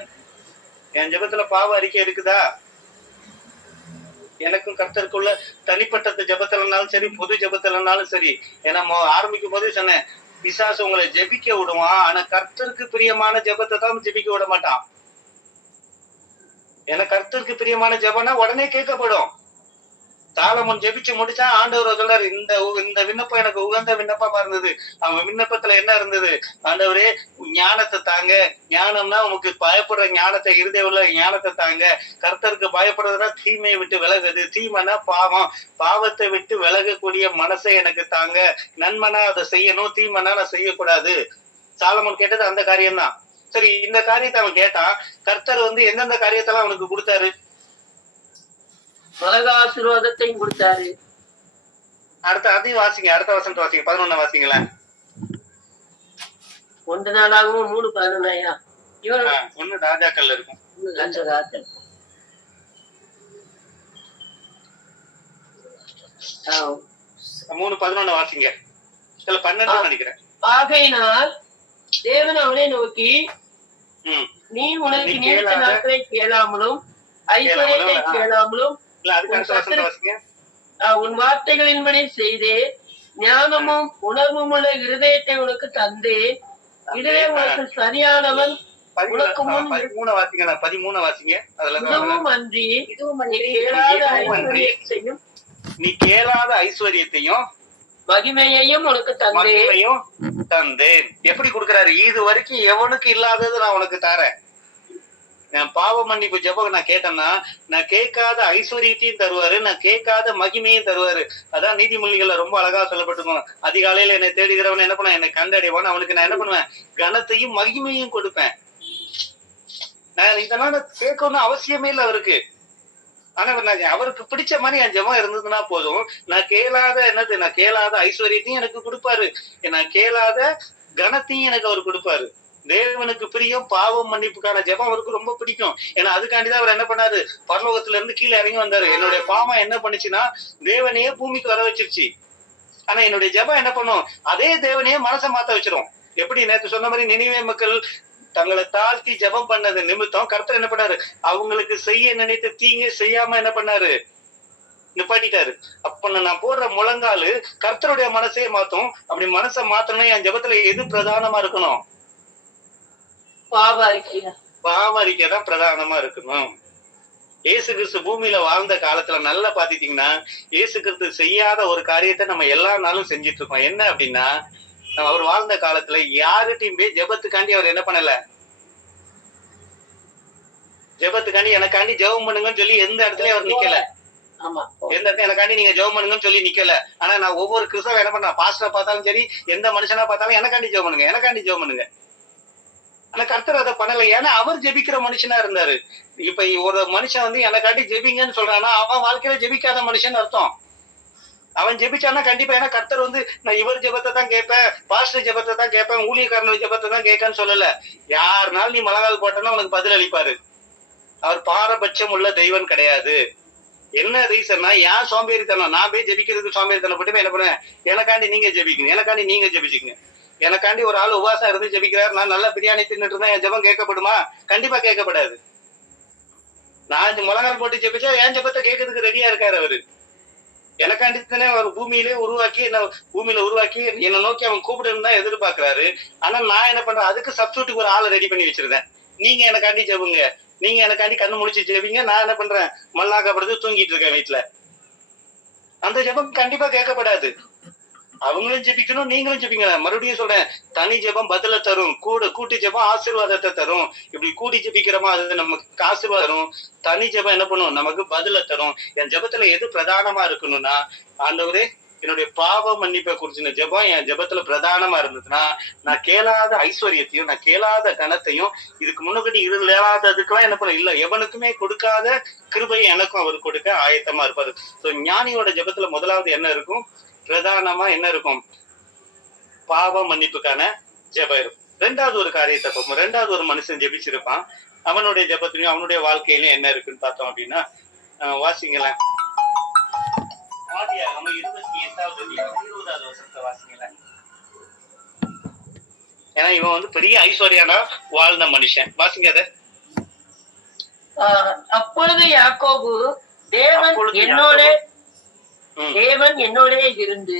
என் ஜெபத்துல பாவ அறிக்கை இருக்குதா? எனக்கும் கர்த்தருக்குள்ள தனிப்பட்ட ஜெபத்துலனாலும் சரி, பொது ஜெபத்துலனாலும் சரி. ஏன்னா ஆரம்பிக்கும் போதே சொன்னேன், பிசாசு உங்களை ஜெபிக்க விடுவான், ஆனா கர்த்தருக்கு பிரியமான ஜெபத்தை தான் ஜெபிக்க விட மாட்டான். ஏன்னா கர்த்தருக்கு பிரியமான ஜெபம்னா உடனே கேட்கப்படும். சாலமோன் ஜெபிச்சு முடிச்சா ஆண்டவர் சொல்றாரு, இந்த விண்ணப்பம் எனக்கு உகந்த விண்ணப்பமா இருந்தது. அவங்க விண்ணப்பத்துல என்ன இருந்தது? ஆண்டவரே ஞானத்தை தாங்க. ஞானம்னா உனக்கு பயப்படுற ஞானத்தை, இருதய உள்ள ஞானத்தை தாங்க. கர்த்தருக்கு பயப்படுறதுனா தீமையை விட்டு விலகுது. தீமைனா பாவம். பாவத்தை விட்டு விலகக்கூடிய மனசை எனக்கு தாங்க. நன்மனா அதை செய்யணும், தீமைனா நான் செய்யக்கூடாது. சாலமோன் கேட்டது அந்த காரியம்தான். சரி, இந்த காரியத்தை அவன் கேட்டான். கர்த்தர் எந்தெந்த காரியத்தெல்லாம் அவனுக்கு கொடுத்தாரு? உலக ஆசீர்வாதத்தையும் கொடுத்தாரு. அடுத்த அதையும் வாசிங்க, அடுத்த வசனத்தை வாசிங்க, 11 வாசிங்களேன். 1 நாளாகவும் 3:11 இவன் 1 ராஜாக்கள் இருக்கும். 3:11 வாசிங்க. இதுல 12 நினைக்கிறேன். ஆகையினால் தேவன் அவனை நோக்கி, நீ உனக்கு நீண்ட நாட்களை கேளாமலும் ஐஸ்வர்யத்தை கேளாமலும் உன் வார்த்தைகளின்படி செய்தே ஞானமும் உணர்வும் உள்ள இருதயத்தை உனக்கு தந்தே, இதுவே உனக்கு சரியானவன். உனக்கு முன் 13 வாசிங்க. 13 வாசிங்க. இதுவும் அன்றி நீ கேளாத ஐஸ்வர்யத்தையும் மகிமையையும் உனக்கு தந்தேன். எப்படி கொடுக்கிறாரு? இது வரைக்கும் எவனுக்கு இல்லாதது நான் உனக்கு தரேன். நான் பாவ மன்னிப்பு ஜெபம் நான் கேட்டேன்னா, நான் கேட்காத ஐஸ்வர்யத்தையும் தருவாரு, நான் கேட்காத மகிமையும் தருவாரு. அதான் நீதிமொழிகள்ல ரொம்ப அழகா சொல்லப்பட்டிருக்கோம். அதிகாலையில என்னை தேடுகிறவன் என்ன பண்ண, என்னை கண்டடைவான், அவனுக்கு நான் என்ன பண்ணுவேன்? கனத்தையும் மகிமையும் கொடுப்பேன். நான் இதெல்லாம் கேட்கணும்னு அவசியமே இல்லை அவருக்கு. ஆனா அவருக்கு பிடிச்ச மாதிரி என் ஜெபம் இருந்ததுன்னா போதும். நான் கேளாத ஐஸ்வர்யத்தையும் எனக்கு கொடுப்பாரு, நான் கேளாத கனத்தையும் எனக்கு அவர் கொடுப்பாரு. தேவனுக்கு பிரியம் பாவம் மன்னிப்புக்கான ஜெபம் அவருக்கு ரொம்ப பிடிக்கும். ஏன்னா அதுக்காண்டிதான் அவர் என்ன பண்ணாரு? பரலோகத்துல இருந்து கீழே இறங்கி வந்தாரு. என்னுடைய பாவம் என்ன பண்ணுச்சுன்னா தேவனையே பூமிக்கு வர வச்சிருச்சு. ஆனா என்னுடைய ஜெபம் என்ன பண்ணும்? அதே தேவனையே மனசை மாத்த வச்சிரும். எப்படி நேற்று சொன்ன மாதிரி நினிவே மக்கள் தங்களை தாழ்த்தி ஜெபம் பண்ணது நிமித்தம் கர்த்தர் என்ன பண்ணாரு? அவங்களுக்கு செய்ய நினைத்த தீங்க செய்யாம என்ன பண்ணாரு? நிப்பாட்டிட்டாரு. அப்ப நான் போடுற முழங்காலு கர்த்தருடைய மனசையே மாத்தும். அப்படி மனசை மாத்தணும். என் ஜெபத்துல எது பிரதானமா இருக்கணும்? பாவ அறிக்கை தான் பிரதானமா இருக்கணும். இயேசு கிறிஸ்து பூமியில வாழ்ந்த காலத்துல நல்லா பாத்துட்டீங்கன்னா, இயேசு கிறிஸ்து செய்யாத ஒரு காரியத்தை நம்ம எல்லா நாளும் செஞ்சிட்டு இருக்கோம். என்ன அப்படின்னா, அவர் வாழ்ந்த காலத்துல யாருகிட்டையும் போய் ஜெபத்துக்காண்டி அவர் என்ன பண்ணல? ஜெபத்துக்காண்டி எனக்காண்டி ஜெபம் பண்ணுங்கன்னு சொல்லி எந்த இடத்துலயும் அவர் நிக்கல. எந்த இடத்துல எனக்காண்டி நீங்க ஜெபம் பண்ணுங்கன்னு சொல்லி நிக்கல. ஆனா நான் ஒவ்வொரு கிறிஸ்தவ என்ன பண்ண, பாஸ்டரை பார்த்தாலும் சரி, எந்த மனுஷனா பார்த்தாலும் எனக்காண்டி ஜெபம் பண்ணுங்க, எனக்காண்டி ஜெபம் பண்ணுங்க. ஆனா கர்த்தர் அதை பண்ணல. ஏன்னா அவர் ஜெபிக்கிற மனுஷனா இருந்தாரு. இப்ப ஒரு மனுஷன் எனக்காண்டி ஜெபிங்கன்னு சொல்றான்னா அவன் வாழ்க்கையில ஜெபிக்காத மனுஷன் அர்த்தம். அவன் ஜெபிச்சானா கண்டிப்பா, ஏன்னா கர்த்தர் நான் இவர் ஜெபத்தை தான் கேட்பேன், பாஸ்டர் ஜெபத்தை தான் கேட்பேன், ஊழியக்காரன் ஜெபத்தை தான் கேட்கன்னு சொல்லல. யாருனாலும் நீ மலகால் போட்டனா உனக்கு பதில் அளிப்பாரு. அவர் பாரபட்சம் உள்ள தெய்வம் கிடையாது. என்ன ரீசன்னா, ஏன் சோம்பேறித்தனம்? நான் போய் ஜெபிக்கிறதுக்கு சோம்பேறித்தனம் பட்டு என்ன பண்ணுவேன்? எனக்காண்டி நீங்க ஜெபிக்கணும், எனக்காண்டி நீங்க ஜெபிச்சுக்கங்க. எனக்காண்டி ஒரு ஆள் உபவாசம் இருந்து ஜெபிக்கிறார், நான் நல்லா பிரியாணி தின்னுட்டு இருந்தா என் ஜெபம் கேட்கப்படுமா? கண்டிப்பா கேட்கப்படாது. நான் முழங்கால் போட்டு ஜெபிச்சா என் ஜெபத்தை கேட்கறதுக்கு ரெடியா இருக்காரு அவரு. எனக்காண்டி தானே அவர் பூமியில உருவாக்கி என்னை நோக்கி அவன் கூப்பிடுன்னு தான் எதிர்பார்க்கிறாரு. ஆனா நான் என்ன பண்றேன்? அதுக்கு சப்ஸ்டியூட்டுக்கு ஒரு ஆளை ரெடி பண்ணி வச்சிருந்தேன். நீங்க எனக்காண்டி ஜெபுங்க, நீங்க எனக்காண்டி கண்ணு முடிச்சு ஜெபிங்க. நான் என்ன பண்றேன்? மல்லாக்கப்படுத்து தூங்கிட்டு இருக்கேன் வீட்டுல. அந்த ஜெபம் கண்டிப்பா கேட்கப்படாது. அவங்களும் ஜெபிக்கணும், நீங்களும் ஜெபிங்க. மறுபடியும் சொல்றேன், தனி ஜெபம் பதில தரும், கூட்டு ஜெபம் ஆசீர்வாதத்தை தரும். இப்படி கூடி ஜெபிக்கிறோமா அது நமக்கு ஆசீர்வாதம் தரும். தனி ஜெபம் என்ன பண்ணும்? நமக்கு பதில தரும். என் ஜெபத்துல எது பிரதானமா இருக்கணும்னா, ஆண்டவரே என்னுடைய பாவ மன்னிப்பை குறிச்சின ஜெபம் என் ஜெபத்துல பிரதானமா இருந்ததுன்னா, நான் கேளாத ஐஸ்வர்யத்தையும் நான் கேளாத கனத்தையும் இதுக்கு முன்னாடி இல்லாததுக்கெல்லாம் என்ன பண்ண இல்ல, எவனுக்குமே கொடுக்காத கிருபையை எனக்கும் அவர் கொடுக்க ஆயத்தமா இருப்பாரு. சோ ஞானியோட ஜெபத்துல முதலாவது என்ன இருக்கும்? பிரதானமா என்ன இருக்கும்? பாவ மன்னிப்புக்கான ஜெபம் இருக்கும். ரெண்டாவது ஒரு காரியத்தை பார்ப்போம். ரெண்டாவது ஒரு மனுஷன் ஜெபிச்சிருப்பான். அவனுடைய ஜெபத்திலையும் அவனுடைய வாழ்க்கையிலும் என்ன இருக்குன்னு பார்த்தோம் அப்படின்னா, வாசிங்களேன். ஆதியாகமம் 28வது அதிகாரம் 20வது வசனத்தை வாசிங்களேன். ஏன்னா இவன் பெரிய ஐஸ்வர்யானா வாழ்ந்த மனுஷன். வாசிங்க அத. அப்பொழுது யாக்கோபு, தேவன் என்னோட இருந்து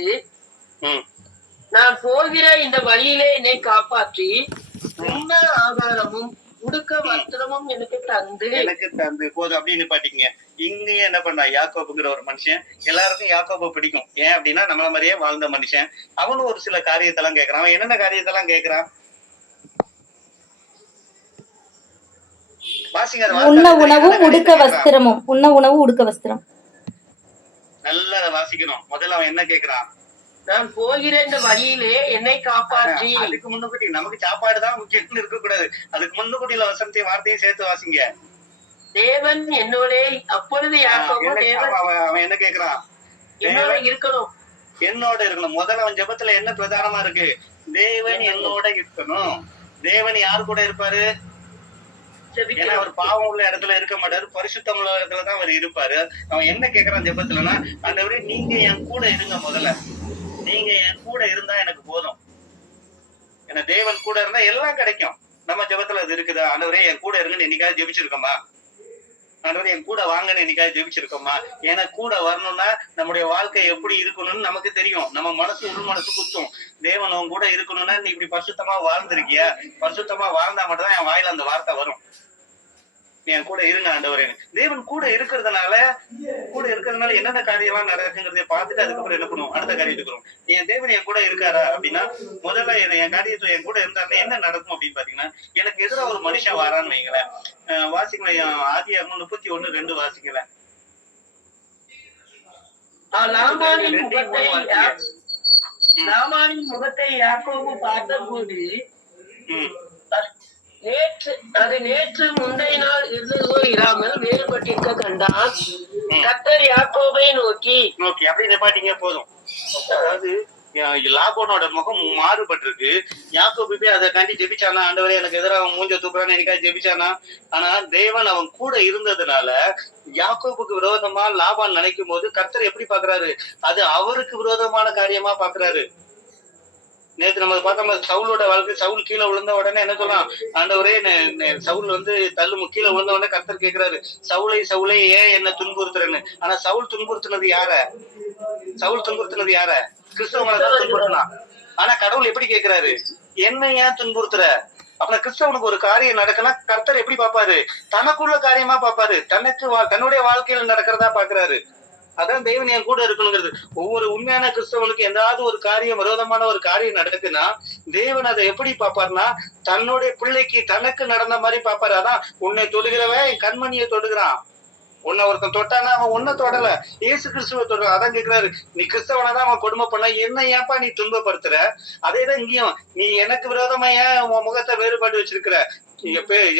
நான் போகிற இந்த வழியிலே என்னை காப்பாற்றி உண்ண ஆகாரமும் உடுக்க வஸ்திரமும் எனக்கு தந்து எனக்கு தந்து போதும் அப்படின்னு பாத்தீங்க. இங்கேயும் என்ன பண்ணா, யாக்கோபுங்கிற ஒரு மனுஷன், எல்லாருக்கும் யாக்கோபு பிடிக்கும். ஏன் அப்படின்னா நம்மள மாதிரியே வாழ்ந்த மனுஷன். அவனும் ஒரு சில காரியத்தெல்லாம் கேட்கறான். அவன் என்னென்ன காரியத்தெல்லாம் கேட்கறான் வாசிங்க. அந்த உண்ண வார்த்தை உணவும் என்னென்ன உடுக்க காரியத்தை கேட்கறான்? வஸ்திரமும். உண்ண உணவு உடுக்க வஸ்திரம். நல்லா அதை வாசிக்கணும். முதல்ல அவன் என்ன கேட்கறான்? நான் போகிற இந்த வழியிலே என்னை காப்பாற்றி. அதுக்கு முன்னுக்கூட்டி நமக்கு சாப்பாடுதான் முக்கியம் இருக்க கூடாது. அதுக்கு முன்னுக்கூட்டியில வசனத்தையும் வார்த்தையும் சேர்த்து வாசிங்க. தேவன் என்னோட அப்பொழுது யாக்கோபு தேவன் அவன் என்ன கேக்குறான்? என்னோட இருக்கணும். என்னோட இருக்கணும். முதல்ல அவன் ஜெபத்துல என்ன பிரதானமா இருக்கு? தேவன் என்னோட இருக்கணும். தேவன் யாரு கூட இருப்பாரு? ஏன்னா அவர் பாவம் உள்ள இடத்துல இருக்க மாட்டாரு, பரிசுத்தம் உள்ள இடத்துலதான் அவர் இருப்பாரு. அவன் என்ன கேக்குறான் ஜெபத்துலன்னா, ஆண்டவரே நீங்க என் கூட இருங்க. முதல்ல நீங்க என் கூட இருந்தா எனக்கு போதும். ஏன்னா தேவன் கூட இருந்தா எல்லாம் கிடைக்கும். நம்ம ஜெபத்துல அது இருக்குதா? ஆண்டவரே என் கூட இருங்கன்னு என்னைக்காவது ஜெபிச்சிருக்கோமா? ஆண்டவரே என் கூட வாங்கன்னு என்னைக்காவது ஜெபிச்சிருக்கோமா? ஏன்னா கூட வரணும்னா நம்முடைய வாழ்க்கை எப்படி இருக்கணும்னு நமக்கு தெரியும். நம்ம மனசு உள் மனசு குத்தும். தேவன் உன் கூட இருக்கணும்னா நீ இப்படி பரிசுத்தமா வாழ்ந்திருக்கியா? பரிசுத்தமா வாழ்ந்தா மட்டும் தான் என் வாயில அந்த வார்த்தை வரும். என் கூட இருங்க ஆண்டவரே. தேவன் கூட இருக்கிறதுனால என்னென்ன காரியம்லாம் நடக்குங்கிறத பார்த்துட்டு அதுக்கப்புறம் என்ன பண்ணுவோம்? அடுத்த காரியத்துக்கு வரும். என் தேவன் என் கூட இருக்காரா அப்படின்னா, முதல்ல என் காரியத்துல என் கூட இருந்தாருன்னா என்ன நடக்கும் அப்படின்னு பாத்தீங்கன்னா, எனக்கு எதிராக ஒரு மனுஷன் வாரான்னு வைங்களேன். வாசிக்கலாம். ஆதியாகமம் 31:2 வாசிக்கலாம். லாபானின் முகத்தை யாக்கோபு பார்த்தபோது நேற்று முந்தைய நாள் இருந்ததோ இராமல் வேறுபட்டிருக்க கண்டான். கர்த்தர் யாக்கோபை நோக்கி அப்படி நிப்பாட்டிங்க போதும். அதாவது லாபானோட முகம் மாறுபட்டிருக்கு. யாக்கோபு போய் அதை காண்டி ஜெபிச்சானா? ஆண்டவரே எனக்கு எதிராக மூஞ்ச தூக்குறான்னு என்னைக்காவது ஜெபிச்சானா? ஆனா தேவன் அவன் கூட இருந்ததுனால யாக்கோபுக்கு விரோதமா லாபான் நினைக்கும் போது கர்த்தர் எப்படி பாக்குறாரு? அது அவருக்கு விரோதமான காரியமா பாக்குறாரு. நேற்று நம்ம பார்த்தோம் சவுலோட வாழ்க்கை. சவுல் கீழே விழுந்த உடனே என்ன சொல்றான்? ஆண்டவரே சவுல் தள்ளு கீழே விழுந்த உடனே கர்த்தர் கேட்கிறாரு, சவுலை ஏன் என்ன துன்புறுத்துறேன்னு. ஆனா சவுல் துன்புறுத்தினது யார? கிறிஸ்தவங்களை துன்புறுத்தினான். ஆனா கடவுள் எப்படி கேட்கிறாரு? என்ன ஏன் துன்புறுத்துற? அப்ப கிறிஸ்தவனுக்கு ஒரு காரியம் நடக்குன்னா கர்த்தர் எப்படி பாப்பாரு? தனக்குள்ள காரியமா பாப்பாரு. தன்னுடைய வாழ்க்கையில நடக்கிறதா பாக்குறாரு. அதான் தேவன் என் கூட இருக்கணுங்கிறது. ஒவ்வொரு உண்மையான கிறிஸ்தவனுக்கு ஏதாவது ஒரு காரியம் விரோதமான ஒரு காரியம் நடக்குன்னா தேவன் அதை எப்படி பாப்பாருன்னா, தன்னுடைய பிள்ளைக்கு தனக்கு நடந்த மாதிரி பாப்பாரு. அதான் உன்னை தொடுகிறவன் என் கண்மணியை தொடுகிறான். உன்னை ஒருத்தன் தொட்டானா அவன் உன்னை தொடல, இயேசு கிறிஸ்துவ தொடுறான். அதான் கேட்கிறாரு, நீ கிறிஸ்தவனதான் அவன் கொடுமை பண்ண, என்ன ஏன்பா நீ துன்பப்படுத்துற? அதேதான் இங்கேயும், நீ எனக்கு விரோதமா ஏன் உன் முகத்தை வேறுபாடு வச்சிருக்கிற?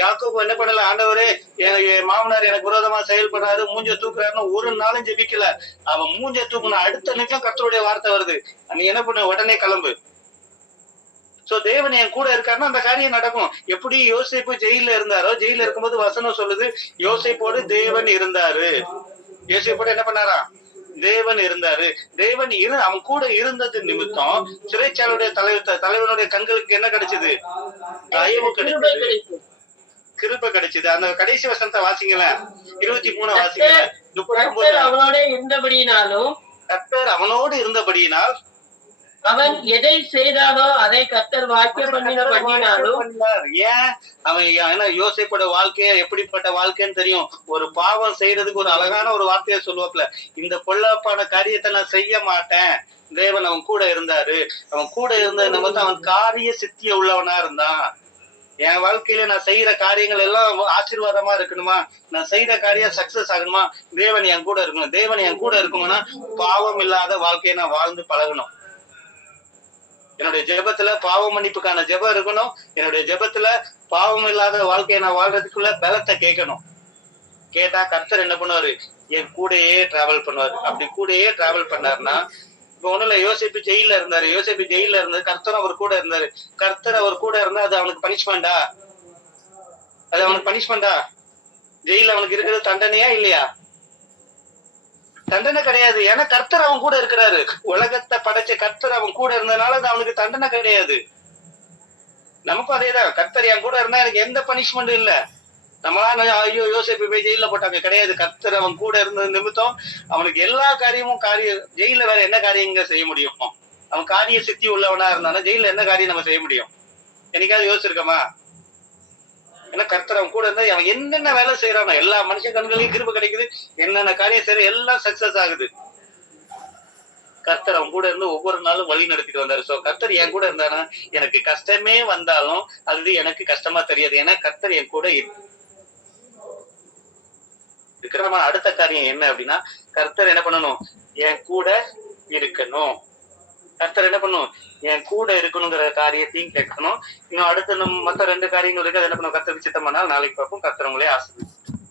யாக்கோபு என்ன பண்ணல, ஆண்டவரே என் மாமனார் எனக்கு விரோதமா செயல்படுறாரு, மூஞ்ச தூக்குறாருன்னு ஒரு நாளும் ஜெபிக்கல. அவன் மூஞ்ச தூக்குன அடுத்த நிமிஷம் கர்த்தருடைய வார்த்தை வருது, நீ என்ன பண்ண? உடனே கிளம்பு. சோ தேவன் என் கூட இருக்காருன்னா அந்த காரியம் நடக்கும். எப்படி யோசேப்பு ஜெயில இருந்தாரோ, ஜெயில இருக்கும்போது வசனம் சொல்லுது யோசேப்போடு தேவன் இருந்தாரு. யோசேப்போடு என்ன பண்ணாரா? தேவன் இருந்தாரு. அவன் கூட இருந்தது நிமித்தம் சிறைச்சாலையுடைய தலைவனுடைய கண்களுக்கு என்ன கிடைச்சது? தயவு கிடைச்சது, கிருபை கிடைச்சது. அந்த கடைசி வசனத்தை வாசிங்களேன், 23 வாசிங்களேன். 39 அவனோட இருந்தபடியினாலும் கர்த்தர் அவனோடு இருந்தபடியினால் அவன் எதை செய்தானோ அதை கர்த்தர் வாக்கியம் பண்ணினாலும். ஏன் அவன் யோசேப்போட வாழ்க்கைய எப்படிப்பட்ட வாழ்க்கைன்னு தெரியும். ஒரு பாவம் செய்யறதுக்கு ஒரு அழகான ஒரு வார்த்தையை சொல்லுவாப்ல, இந்த பொல்லாப்பான காரியத்தை நான் செய்ய மாட்டேன். தேவன் அவன் கூட இருந்தாரு. அவன் கூட இருந்தது நம்ம அவன் காரிய சித்திய உள்ளவனா இருந்தான். என் வாழ்க்கையில நான் செய்யற காரியங்கள் எல்லாம் ஆசீர்வாதமா இருக்கணுமா, நான் செய்யற காரியம் சக்சஸ் ஆகணுமா, தேவன் என் கூட இருக்கணும். தேவன் என் கூட இருக்கணும்னா பாவம் இல்லாத வாழ்க்கையை நான் வாழ்ந்து பழகணும். என்னுடைய ஜெபத்துல பாவ மன்னிப்புக்கான ஜெபம் இருக்கணும். என்னுடைய ஜெபத்துல பாவம் இல்லாத வாழ்க்கையை நான் வாழ்றதுக்குள்ள பலத்தை கேட்கணும். கேட்டா கர்த்தர் என்ன பண்ணுவாரு? என் கூடயே டிராவல் பண்ணுவாரு. அப்படி கூடயே டிராவல் பண்ணாருன்னா, இப்ப ஒண்ணுல யோசேப்பு ஜெயில இருந்தாரு. யோசேப்பு ஜெயில இருந்தது, கர்த்தர் அவர் கூட இருந்தாரு. கர்த்தர் அவர் கூட இருந்தா அது அவனுக்கு பனிஷ்மெண்டா? ஜெயில அவனுக்கு இருக்கிறது தண்டனையா இல்லையா? தண்டனை கிடையாது. ஏன்னா கர்த்தர் அவன் கூட இருக்கிறாரு. உலகத்தை படைச்ச கர்த்தர் அவன் கூட இருந்ததுனால அது அவனுக்கு தண்டனை கிடையாது. நமக்கும் அதேதான். கர்த்தர் என் கூட இருந்தா எனக்கு எந்த பனிஷ்மெண்ட்டும் இல்ல. நம்மளா ஐயோ யோசேப்பு போய் ஜெயில போட்டாங்க, கிடையாது. கர்த்தர் அவன் கூட இருந்தது நிமித்தம் அவனுக்கு எல்லா காரியமும் ஜெயில வேற என்ன காரியங்க செய்ய முடியும்? அவன் காரிய சித்தி உள்ளவனா இருந்தானா ஜெயில என்ன காரியம் நம்ம செய்ய முடியும்? என்னைக்காவது யோசிச்சிருக்கோமா? ஏன்னா கர்த்தர் அவன் கூட இருந்தா அவன் என்னென்ன வேலை செய்யறானோ எல்லா மனுஷ கண்களையும் கிருபை கிடைக்குது, என்னென்ன காரியம் செய்யற எல்லாம் சக்சஸ் ஆகுது. கர்த்தர் அவன் கூட இருந்து ஒவ்வொரு நாளும் வழி நடத்திட்டு வந்தாரு. சோ கர்த்தர் என் கூட இருந்தானா எனக்கு கஷ்டமே வந்தாலும் அது எனக்கு கஷ்டமா தெரியாது. ஏன்னா கர்த்தர் என் கூட இருக்கிற. அடுத்த காரியம் என்ன அப்படின்னா, கர்த்தர் என்ன பண்ணணும், என் கூட இருக்கணும். கர்த்தர் என்ன பண்ணணும், என் கூட இருக்கணுங்கிற காரியத்தையும் கேட்கணும். இன்னும் அடுத்து நம்ம மத்த 2 காரியங்கள் இருக்கு. அது என்ன பண்ணும், கர்த்தர் சித்தமானால் நாளைக்கு பார்ப்போம். கர்த்தர் உங்களே ஆசீர்வதிப்பார்.